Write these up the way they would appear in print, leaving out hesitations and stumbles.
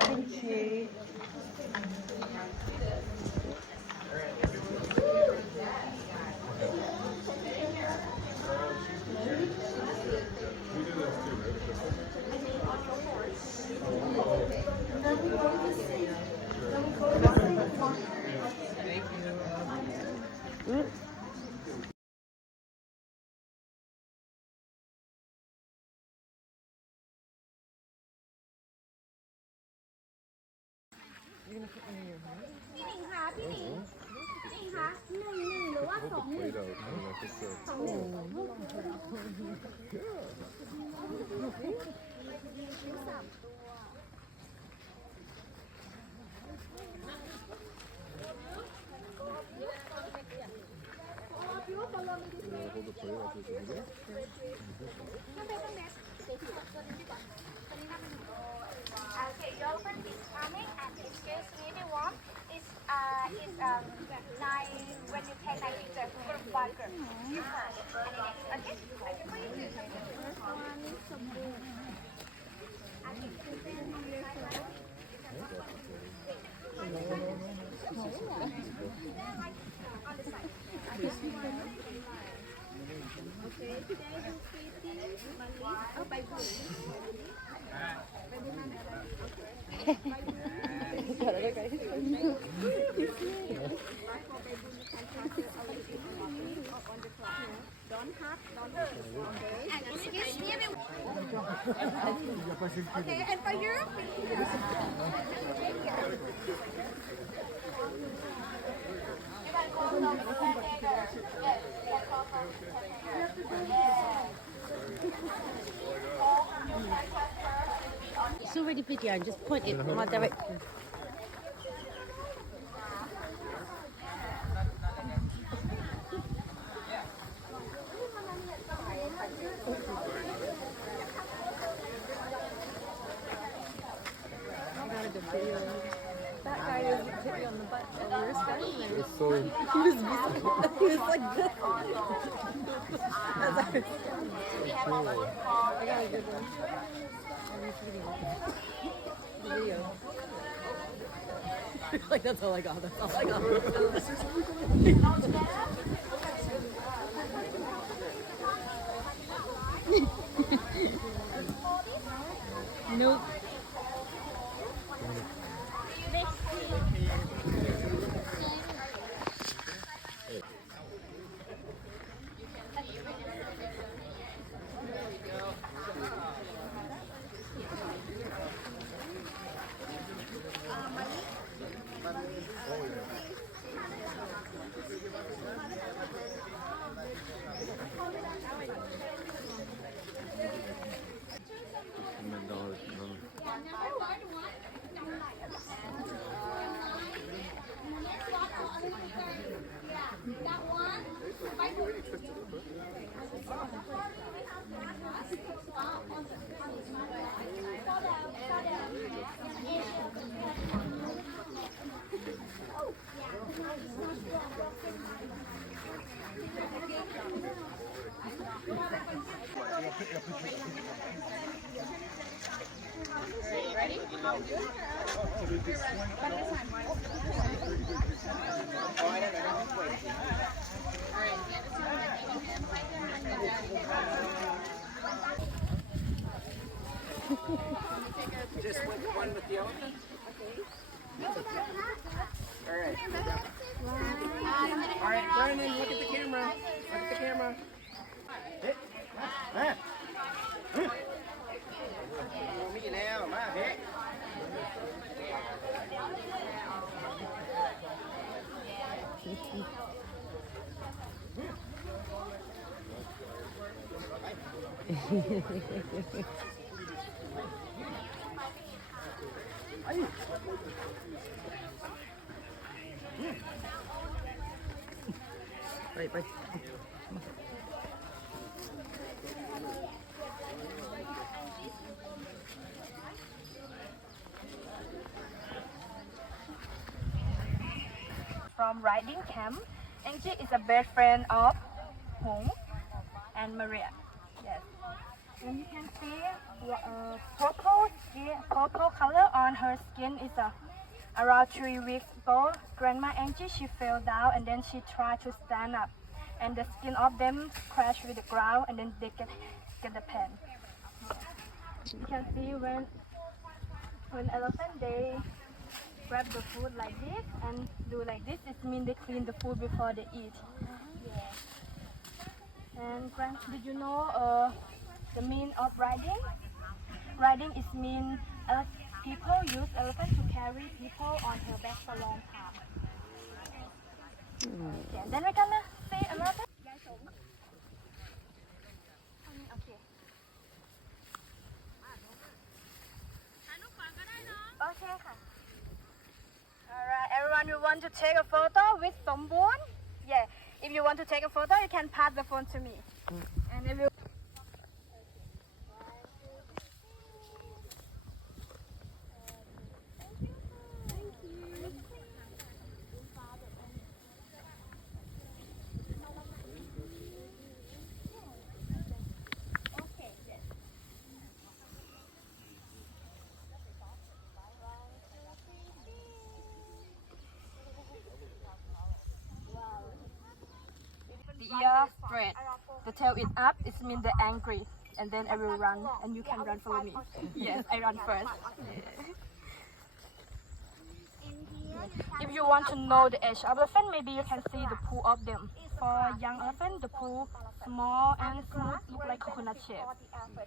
Thank you. You're gonna put one in your hand? พี่หนิงคะพี่หนิงพี่หนิงคะหนึ่งหรือว่าสองหนึ่งสองหนึ่งสามOkay, your friend is coming and excuse me, the one is nine when you take 9 pictures group by group. You first and the next. Okay? Okay, please. First one is samui. On the side. Okay, today you feeding Mali. Oh, by group. Don't hurt. And excuse me. Okay, and for you? It's already video and just point it in my direction. That guy was hit me on the butt and we were standing there. It's so He was like this. As I was I got a good one. The video. Like that's all I got. That's all I got. Nope. Ready? Just one with the elephant? Alright. Alright, Brandon, look at the camera. Look at the camera. Me now, my heck. ไปไป From riding camp, Angie is a best friend of Hong and Maria. Yes. And you can see purple color on her skin is around 3 weeks old. Grandma Angie, she fell down and then she tried to stand up. And the skin of them crashed with the ground and then they get the pain. You can see when elephant they grab the food like this and do like this, it means they clean the food before they eat. And did you know the mean of riding? Riding is mean people use elephant to carry people on her back for a long time. Okay, then we're gonna say another. Okay. Okay. Alright, everyone, you want to take a photo with Sombun? Yeah. If you want to take a photo, you can pass the phone to me. And if you the ear straight, the tail is up, it means they're angry. And then I will run, and you can run follow me. Yes, I run first. If you want to know the age of elephant, maybe you can see the poo of them. For young elephant, the poo small and smooth, look like coconut shape.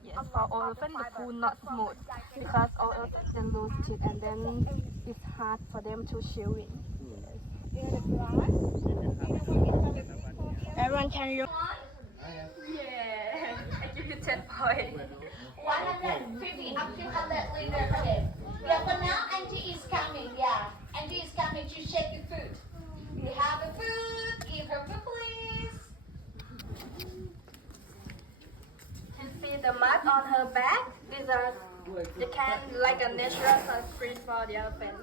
Yes, for old elephant, the poo not smooth because old elephant then lose teeth and then it's hard for them to chew it. Everyone can you? Yeah, I give you 10 points. 150 up to 100 liters per day. Yeah, for now, Angie is coming. Yeah, Angie is coming to shake your food. You have the food. Give her food, please. You see the mark on her back? These are they can like a natural sunscreen for the elephant.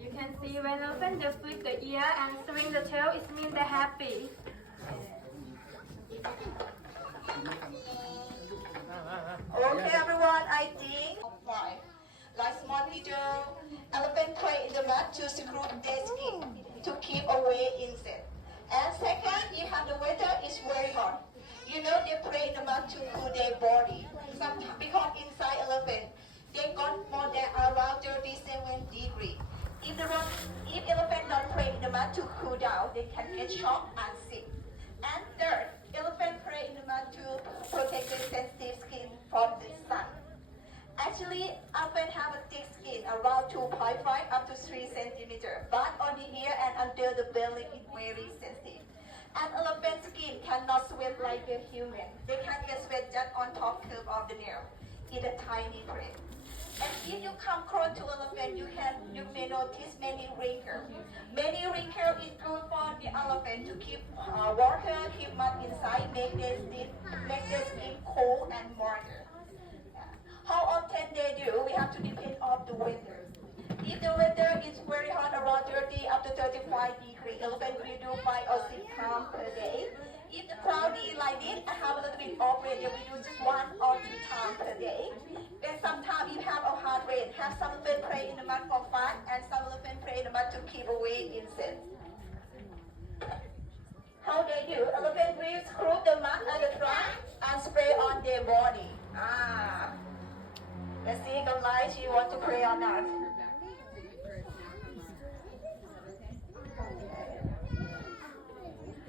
You can see when elephant just flick the ear and swing the tail, it means they're happy. Okay, everyone, I think. Five. Like small little elephant play in the mud to screw their skin to keep away insects. And second, you have the weather is very hot. You know they play in the mud to cool their body. Sometimes because inside elephant, they got more than around 37 degrees. If elephant not play in the mud to cool down, they can get shocked and sick. And third, elephant play in the mud to protect their sensitive skin from the sun. Actually, elephants have a thick skin, around 2.5 up to 3 centimeters, but on the ear and under the belly is very sensitive. And elephant skin cannot sweat like a human. They can get sweat just on top curve of the nail, in a tiny prick. And if you come close to elephant, you may notice many wrinkles. Many wrinkles is good for the elephant to keep water, keep mud inside, make their skin cold and moisture. How often they do, we have to depend on the weather. If the weather is very hot, around 30 up to 35 degrees, elephant will do 5 or 6 times per day. If the cloudy like this, I have a little bit of rain, they will do just 1 or 2 times per day. Then sometimes you have a hard rain, have some elephant play in the mud for fun, and some elephant play in the mud to keep away insects. How they do? Elephant will screw the mud on the trunk and spray on their body. Let's see, guys, you want to pray or not?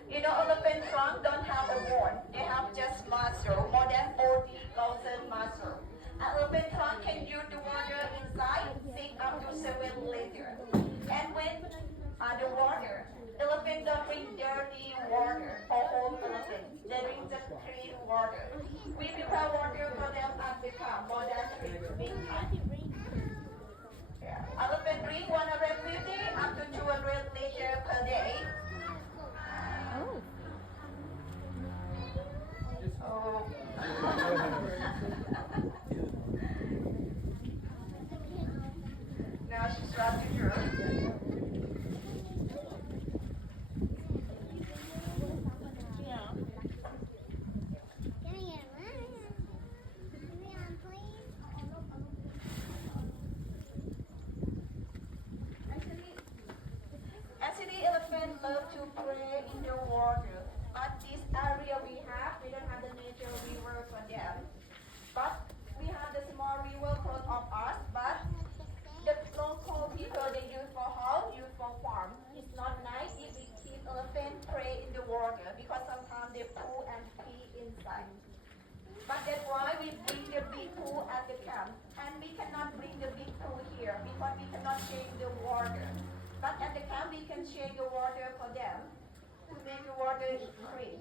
You know, elephant trunk don't have a bone. They have just muscle, more than 40,000 muscle. An elephant trunk can use the water inside, 6 up to 7 liters. The water. Elephants don't drink dirty water for home elephants. They drink just clean water. We prepare water for them at the camp more than 3 big times. Yeah. Elephant drink 150 up to 200 liters per day. Oh. Now she's wrapped in her. Actually, elephants love to play in the water. But this area we don't have the nature river for them. But we have the small river close of us. But the local people they use for house, use for farm. It's not nice if we keep elephants play in the water because sometimes they poo and pee inside. But that's why we bring the big pool at the camp. And we cannot bring the big pool here because we cannot change the water. But at the camp we can change the water for them to make the water clean.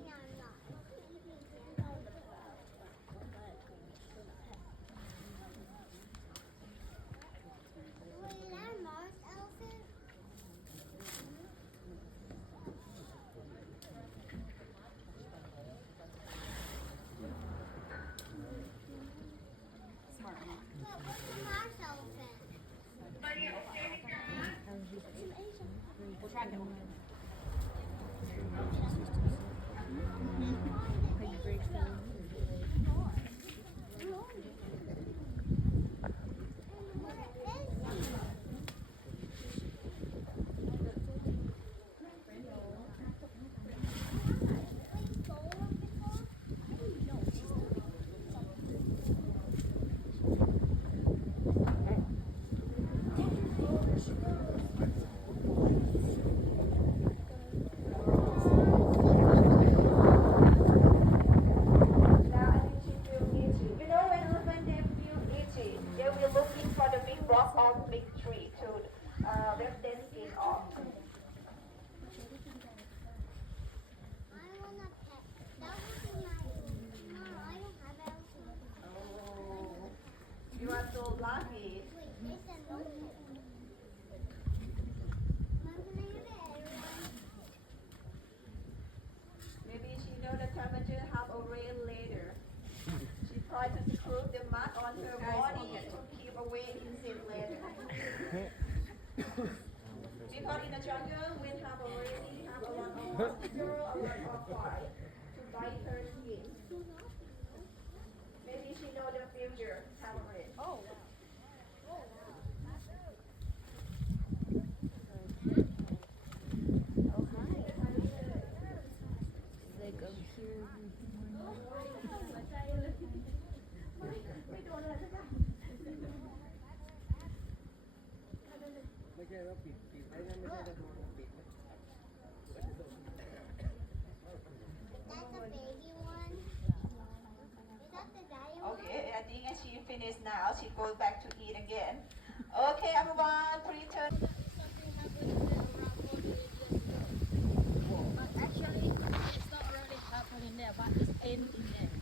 You are so lucky. Maybe she know the temperature have a rain later. She tried to screw the mat on her body to keep away insect later. Because in the jungle, we have already have a lot of mosquito, a lot of fly to bite her skin. Maybe she know the future have a rain. Oh. Okay, I think she finished now. She goes back to eat again. Okay, everyone, return. But actually, it's not really happening there, but it's in there.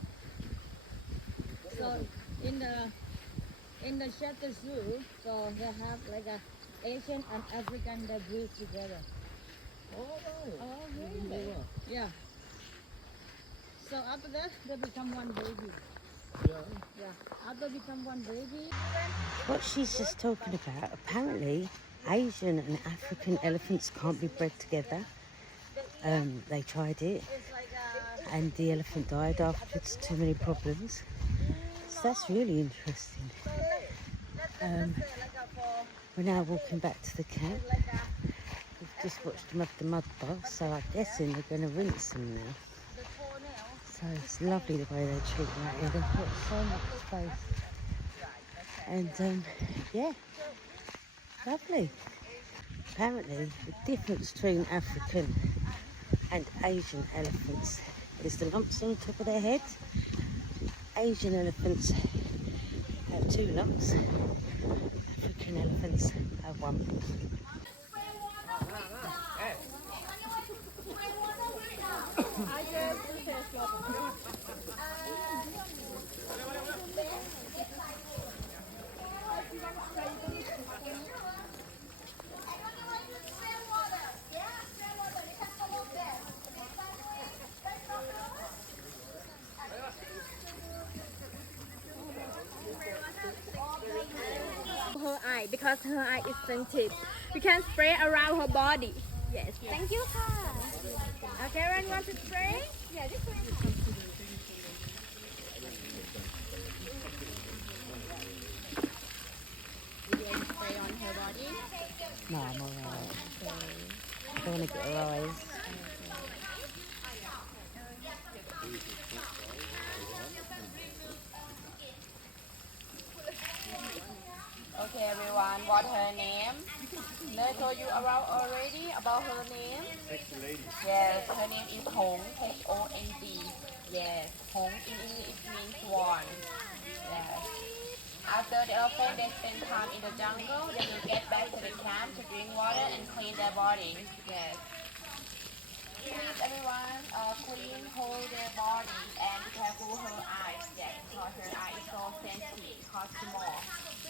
So in the shelter zoo, so they have like a Asian and African that breed together. Oh, really? Yeah. So after that, they become one baby. Yeah. After become one baby. What she's just talking about, apparently Asian and African elephants can't be bred together. They tried it and the elephant died afterwards, too many problems. So that's really interesting. We're now walking back to the camp. We've just watched them have the mud bath, so I'm guessing they're going to rinse them now. So it's lovely the way they treat them out here. They've got so much space. And yeah, lovely. Apparently the difference between African and Asian elephants is the lumps on top of their heads. Asian elephants have 2 lumps. African elephants have 1. because her eye is sensitive. We can spray around her body. Yes. Thank you, ka. Okay, everyone want to spray? Yeah, this way. Spray on her body. No, I'm alright. I don't want to get her eyes. Okay, everyone, what her name? They told you around already about her name? Yes, her name is Hong, Hong. Yes, Hong in English means swan. Yes. After the elephant, they spend time in the jungle. They will get back to the camp to drink water and clean their body. Yes. Please, everyone, clean, hold their bodies and be careful her eyes. Yes, because her eye is so sensitive, because small.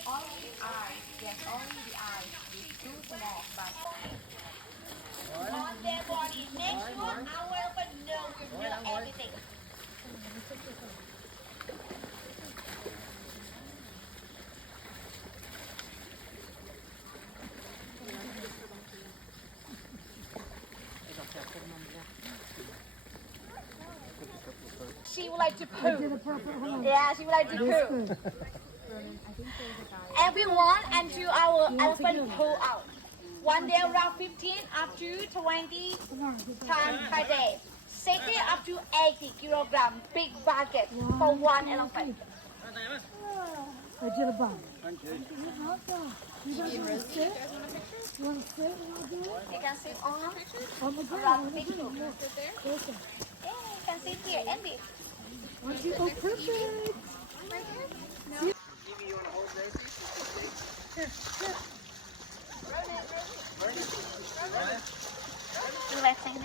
Only the eyes, yes, only the eyes is too small, but on their body, make sure our elephant know everything. She would like to poo. Yeah, she would like to poo. Everyone until our elephant pull out. One day around 15 up to 20 times per day. 60 up to 80 kilogram big bucket for one elephant. You can sit on around the big room. Yeah, you can sit here and this. Oh, perfect. Relaxing.